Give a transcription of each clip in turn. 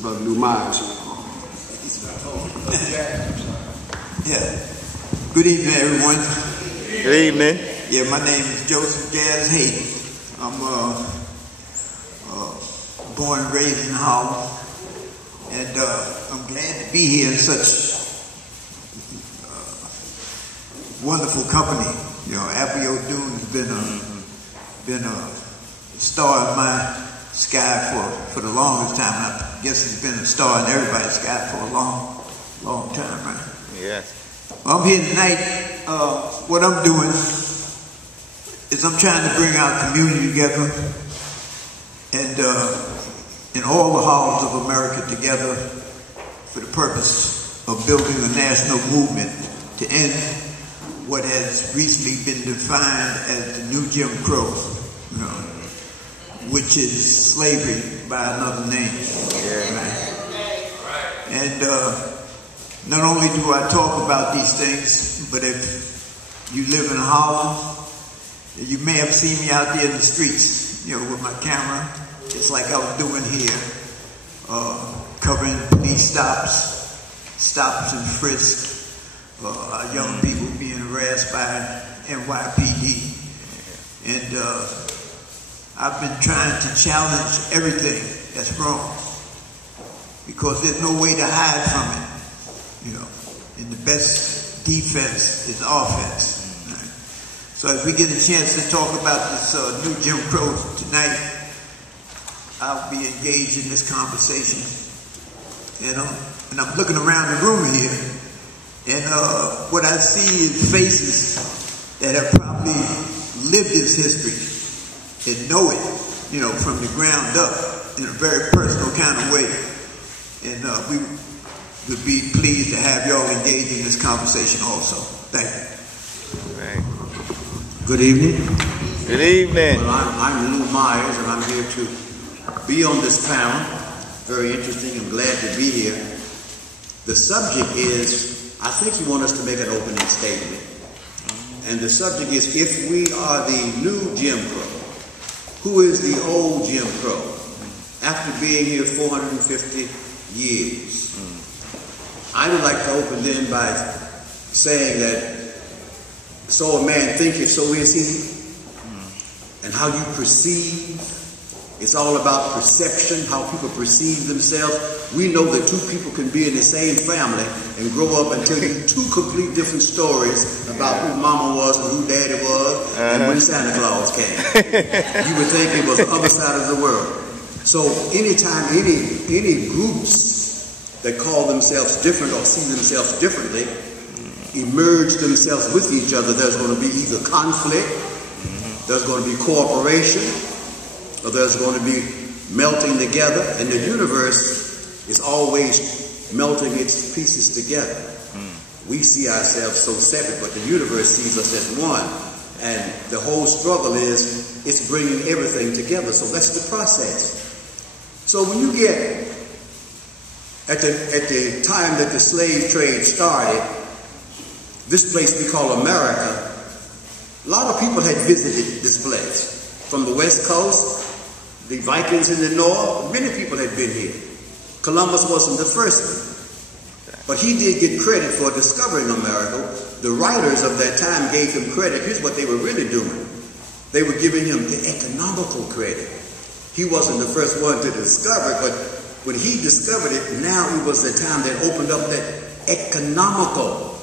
Brother Lou Meyers. Yeah. Good evening, everyone. Good evening. Yeah, my name is Joseph Jazz Hayden. I'm born and raised in Harlem, and I'm glad to be here in such wonderful company. You know, Abiel Dune's been a star in my sky for the longest time. I guess he's been a star in everybody's sky for a long time, right? Yes. Well, I'm here tonight. What I'm doing is I'm trying to bring our community together and in all the halls of America together for the purpose of building a national movement to end what has recently been defined as the new Jim Crow, you know, which is slavery by another name. Yeah. Right? And not only do I talk about these things, but if you live in Harlem, you may have seen me out there in the streets, you know, with my camera, just like I was doing here, covering police stops and frisks, young people being harassed by NYPD. And I've been trying to challenge everything that's wrong, because there's no way to hide from it. You know, and the best defense is offense. Right? So if we get a chance to talk about this new Jim Crow tonight, I'll be engaged in this conversation. And I'm looking around the room here, and what I see is faces that have probably lived this history and know it, you know, from the ground up in a very personal kind of way. And we would be pleased to have y'all engage in this conversation also. Thank you. Right. Good evening. Good evening. Well, I'm Lou Meyers, and I'm here to be on this panel. Very interesting. I'm glad to be here. The subject is, I think you want us to make an opening statement. And the subject is, if we are the new Jim Crow, who is the old Jim Crow? After being here 450 years. I would like to open then by saying that so a man thinketh, so is he. And how you perceive, it's all about perception, how people perceive themselves. We know that two people can be in the same family and grow up and tell you two complete different stories about who mama was and who daddy was and when Santa Claus came. You would think it was the other side of the world. So anytime any groups that call themselves different or see themselves differently emerge themselves with each other, there's going to be either conflict, there's going to be cooperation, or there's going to be melting together, and the universe is always melting its pieces together. We see ourselves so separate, but the universe sees us as one, and the whole struggle is it's bringing everything together. So that's the process. So when you get at the time that the slave trade started, this place we call America, a lot of people had visited this place. From the West Coast, the Vikings in the North, many people had been here. Columbus wasn't the first one, but he did get credit for discovering America. The writers of that time gave him credit. Here's what they were really doing. They were giving him the economical credit. He wasn't the first one to discover it, but when he discovered it, now it was the time that opened up that economical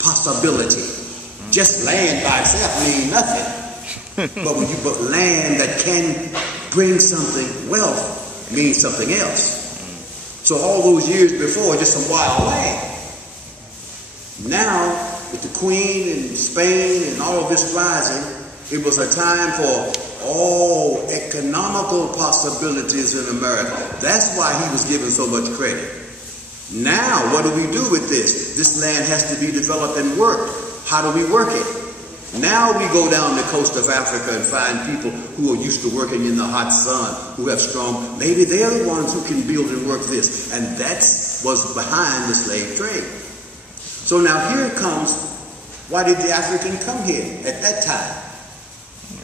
possibility. Just land by itself means nothing. But when you put land that can bring something, wealth means something else. So all those years before, just some wild land. Now, with the Queen and Spain and all of this rising, it was a time for all economical possibilities in America. That's why he was given so much credit. Now, what do we do with this? This land has to be developed and worked. How do we work it? Now we go down the coast of Africa and find people who are used to working in the hot sun, who have strong, maybe they're the ones who can build and work this. And that's what's behind the slave trade. So now here it comes, why did the African come here at that time?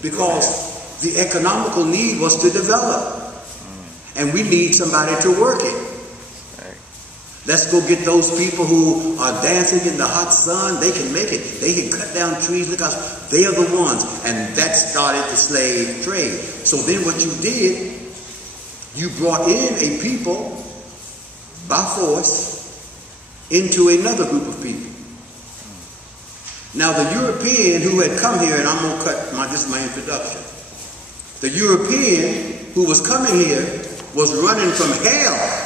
Because the economical need was to develop. And we need somebody to work it. Let's go get those people who are dancing in the hot sun. They can make it. They can cut down trees because they are the ones. And that started the slave trade. So then what you did, you brought in a people by force into another group of people. Now the European who had come here, and I'm going to cut this is my introduction. The European who was coming here was running from hell.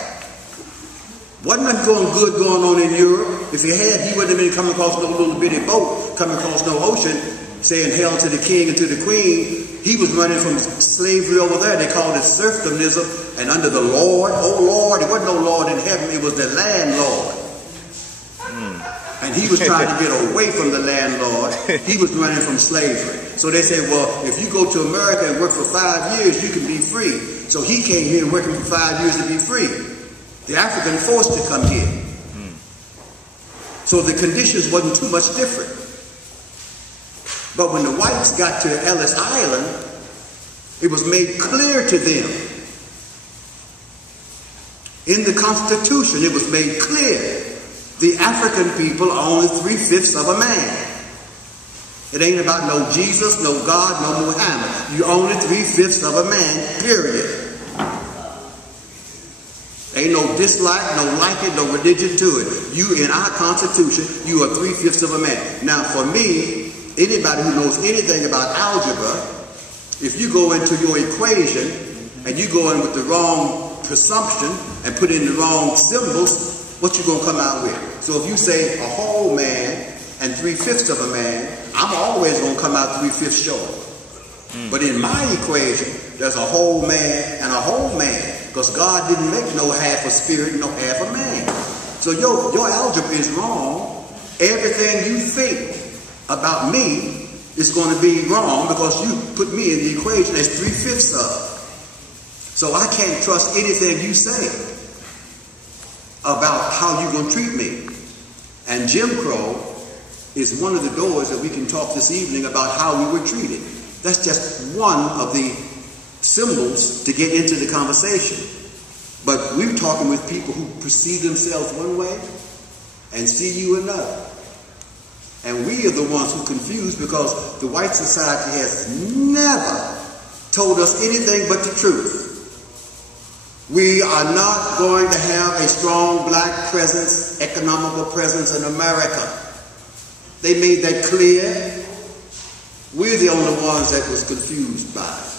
Wasn't nothing going on in Europe. If he had, he wouldn't have been coming across no little bitty boat, coming across no ocean, saying hail to the king and to the queen. He was running from slavery over there. They called it serfdomism. And under the Lord, oh Lord, it wasn't no Lord in heaven, it was the landlord. And he was trying to get away from the landlord. He was running from slavery. So they said, well, if you go to America and work for 5 years, you can be free. So he came here working for 5 years to be free. The African forced to come here. So the conditions wasn't too much different. But when the whites got to Ellis Island, it was made clear to them. In the Constitution, it was made clear. The African people are only 3/5 of a man. It ain't about no Jesus, no God, no Muhammad. You're only 3/5 of a man, period. Ain't no dislike, no liking, no religion to it. You, in our Constitution, you are 3/5 of a man. Now, for me, anybody who knows anything about algebra, if you go into your equation and you go in with the wrong presumption and put in the wrong symbols, what you gonna come out with? So if you say a whole man and 3/5 of a man, I'm always gonna come out 3/5 short. But in my equation, there's a whole man and a whole man. Because God didn't make no half a spirit, no half a man. So your algebra is wrong. Everything you think about me is going to be wrong because you put me in the equation as 3/5 of. So I can't trust anything you say about how you're going to treat me. And Jim Crow is one of the doors that we can talk this evening about how we were treated. That's just one of the symbols to get into the conversation. But we're talking with people who perceive themselves one way and see you another. And we are the ones who confuse because the white society has never told us anything but the truth. We are not going to have a strong black presence, economical presence in America. They made that clear. We're the only ones that was confused by it.